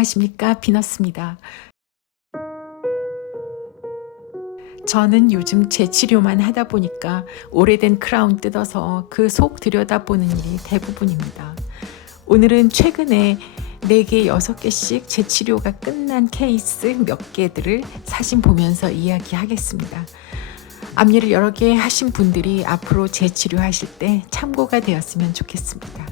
안녕하십니까, 피너스입니다. 저는 요즘 재치료만 하다 보니까 오래된 크라운 뜯어서 그 속 들여다보는 일이 대부분입니다. 오늘은 최근에 4개, 6개씩 재치료가 끝난 케이스 몇 개들을 사진 보면서 이야기하겠습니다. 앞일을 여러 개 하신 분들이 앞으로 재치료하실 때 참고가 되었으면 좋겠습니다.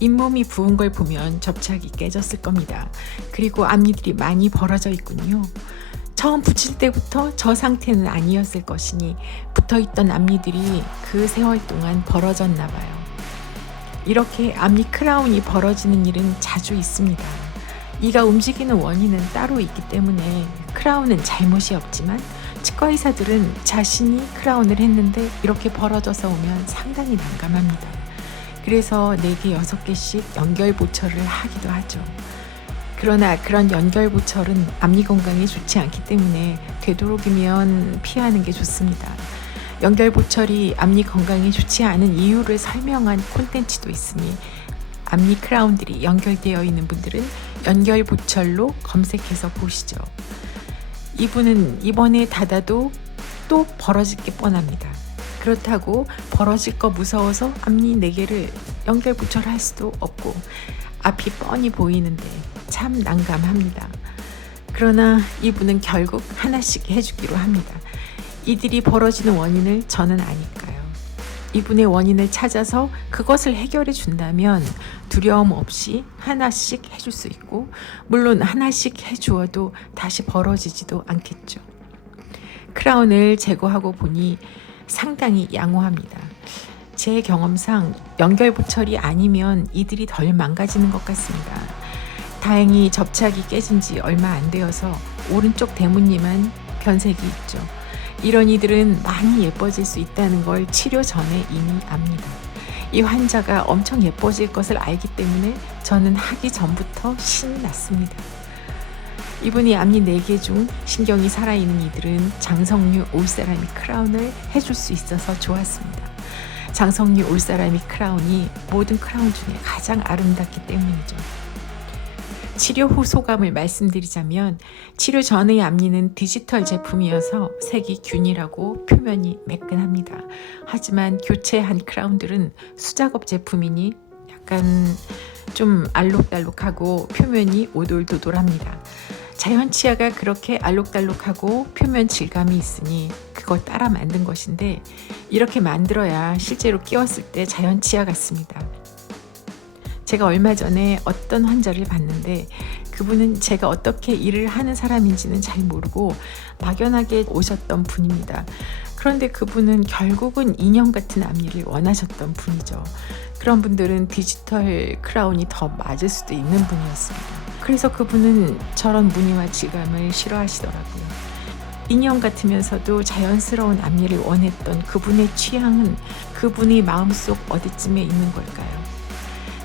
잇몸이 부은 걸 보면 접착이 깨졌을 겁니다. 그리고 앞니들이 많이 벌어져 있군요. 처음 붙일 때부터 저 상태는 아니었을 것이니 붙어있던 앞니들이 그 세월 동안 벌어졌나 봐요. 이렇게 앞니 크라운이 벌어지는 일은 자주 있습니다. 이가 움직이는 원인은 따로 있기 때문에 크라운은 잘못이 없지만 치과 의사들은 자신이 크라운을 했는데 이렇게 벌어져서 오면 상당히 난감합니다. 그래서 4개, 6개씩 연결 보철을 하기도 하죠. 그러나 그런 연결 보철은 앞니 건강에 좋지 않기 때문에 되도록이면 피하는 게 좋습니다. 연결 보철이 앞니 건강에 좋지 않은 이유를 설명한 콘텐츠도 있으니 앞니 크라운들이 연결되어 있는 분들은 연결 보철로 검색해서 보시죠. 이분은 이번에 닫아도 또 벌어질 게 뻔합니다. 그렇다고 벌어질 거 무서워서 앞니 4개를 연결 보철할 수도 없고 앞이 뻔히 보이는데 참 난감합니다. 그러나 이분은 결국 하나씩 해주기로 합니다. 이들이 벌어지는 원인을 저는 아니까요. 이분의 원인을 찾아서 그것을 해결해 준다면 두려움 없이 하나씩 해줄 수 있고, 물론 하나씩 해주어도 다시 벌어지지도 않겠죠. 크라운을 제거하고 보니 상당히 양호합니다. 제 경험상 연결 보철이 아니면 이들이 덜 망가지는 것 같습니다. 다행히 접착이 깨진 지 얼마 안 되어서 오른쪽 대문니만 변색이 있죠. 이런 이들은 많이 예뻐질 수 있다는 걸 치료 전에 이미 압니다. 이 환자가 엄청 예뻐질 것을 알기 때문에 저는 하기 전부터 신이 났습니다. 이분이 앞니 4개 중 신경이 살아있는 이들은 장성류 올사라미 크라운을 해줄 수 있어서 좋았습니다. 장성류 올사라미 크라운이 모든 크라운 중에 가장 아름답기 때문이죠. 치료 후 소감을 말씀드리자면 치료 전의 앞니는 디지털 제품이어서 색이 균일하고 표면이 매끈합니다. 하지만 교체한 크라운들은 수작업 제품이니 약간 좀 알록달록하고 표면이 오돌도돌합니다. 자연 치아가 그렇게 알록달록하고 표면 질감이 있으니 그걸 따라 만든 것인데 이렇게 만들어야 실제로 끼웠을 때 자연 치아 같습니다. 제가 얼마 전에 어떤 환자를 봤는데 그분은 제가 어떻게 일을 하는 사람인지는 잘 모르고 막연하게 오셨던 분입니다. 그런데 그분은 결국은 인형 같은 앞니를 원하셨던 분이죠. 그런 분들은 디지털 크라운이 더 맞을 수도 있는 분이었습니다. 그래서 그분은 저런 무늬와 질감을 싫어하시더라고요. 인형 같으면서도 자연스러운 앞니를 원했던 그분의 취향은 그분의 마음속 어디쯤에 있는 걸까요?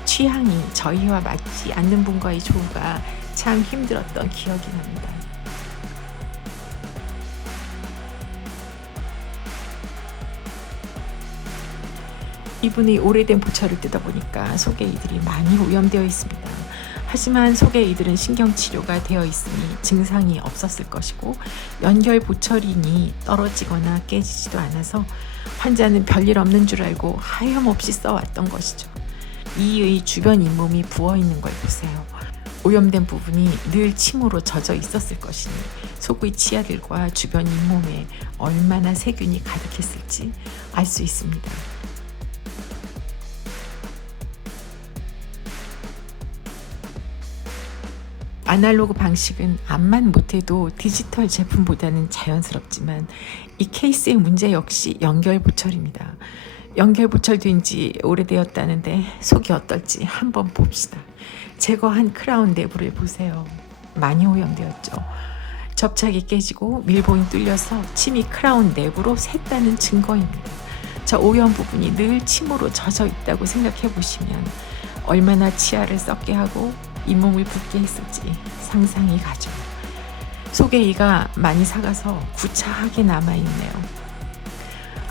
취향이 저희와 맞지 않는 분과의 조우가 참 힘들었던 기억이 납니다. 이분의 오래된 보철을 뜯어보니까 속에 이들이 많이 오염되어 있습니다. 하지만 속에 이들은 신경치료가 되어 있으니 증상이 없었을 것이고 연결 보철이니 떨어지거나 깨지지도 않아서 환자는 별일 없는 줄 알고 하염없이 써왔던 것이죠. 이의 주변 잇몸이 부어있는 걸 보세요. 오염된 부분이 늘 침으로 젖어 있었을 것이니 속의 치아들과 주변 잇몸에 얼마나 세균이 가득했을지 알 수 있습니다. 아날로그 방식은 암만 못해도 디지털 제품보다는 자연스럽지만 이 케이스의 문제 역시 연결 보철입니다. 연결 보철된 지 오래되었다는데 속이 어떨지 한번 봅시다. 제거한 크라운 내부를 보세요. 많이 오염되었죠. 접착이 깨지고 밀봉이 뚫려서 침이 크라운 내부로 샜다는 증거입니다. 저 오염 부분이 늘 침으로 젖어 있다고 생각해 보시면 얼마나 치아를 썩게 하고 잇몸을 붓게 했을지 상상이 가죠. 속에 이가 많이 삭아서 구차하게 남아있네요.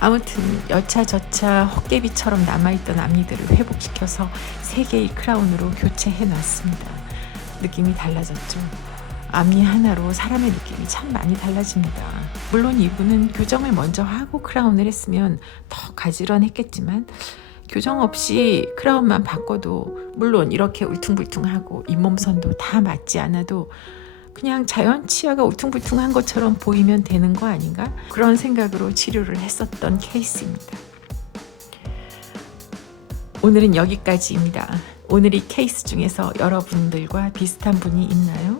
아무튼 여차저차 헛개비처럼 남아있던 앞니들을 회복시켜서 3개의 크라운으로 교체해 놨습니다. 느낌이 달라졌죠. 앞니 하나로 사람의 느낌이 참 많이 달라집니다. 물론 이분은 교정을 먼저 하고 크라운을 했으면 더 가지런했겠지만 교정 없이 크라운만 바꿔도 물론 이렇게 울퉁불퉁하고 잇몸선도 다 맞지 않아도 그냥 자연 치아가 울퉁불퉁한 것처럼 보이면 되는 거 아닌가? 그런 생각으로 치료를 했었던 케이스입니다. 오늘은 여기까지입니다. 오늘 이 케이스 중에서 여러분들과 비슷한 분이 있나요?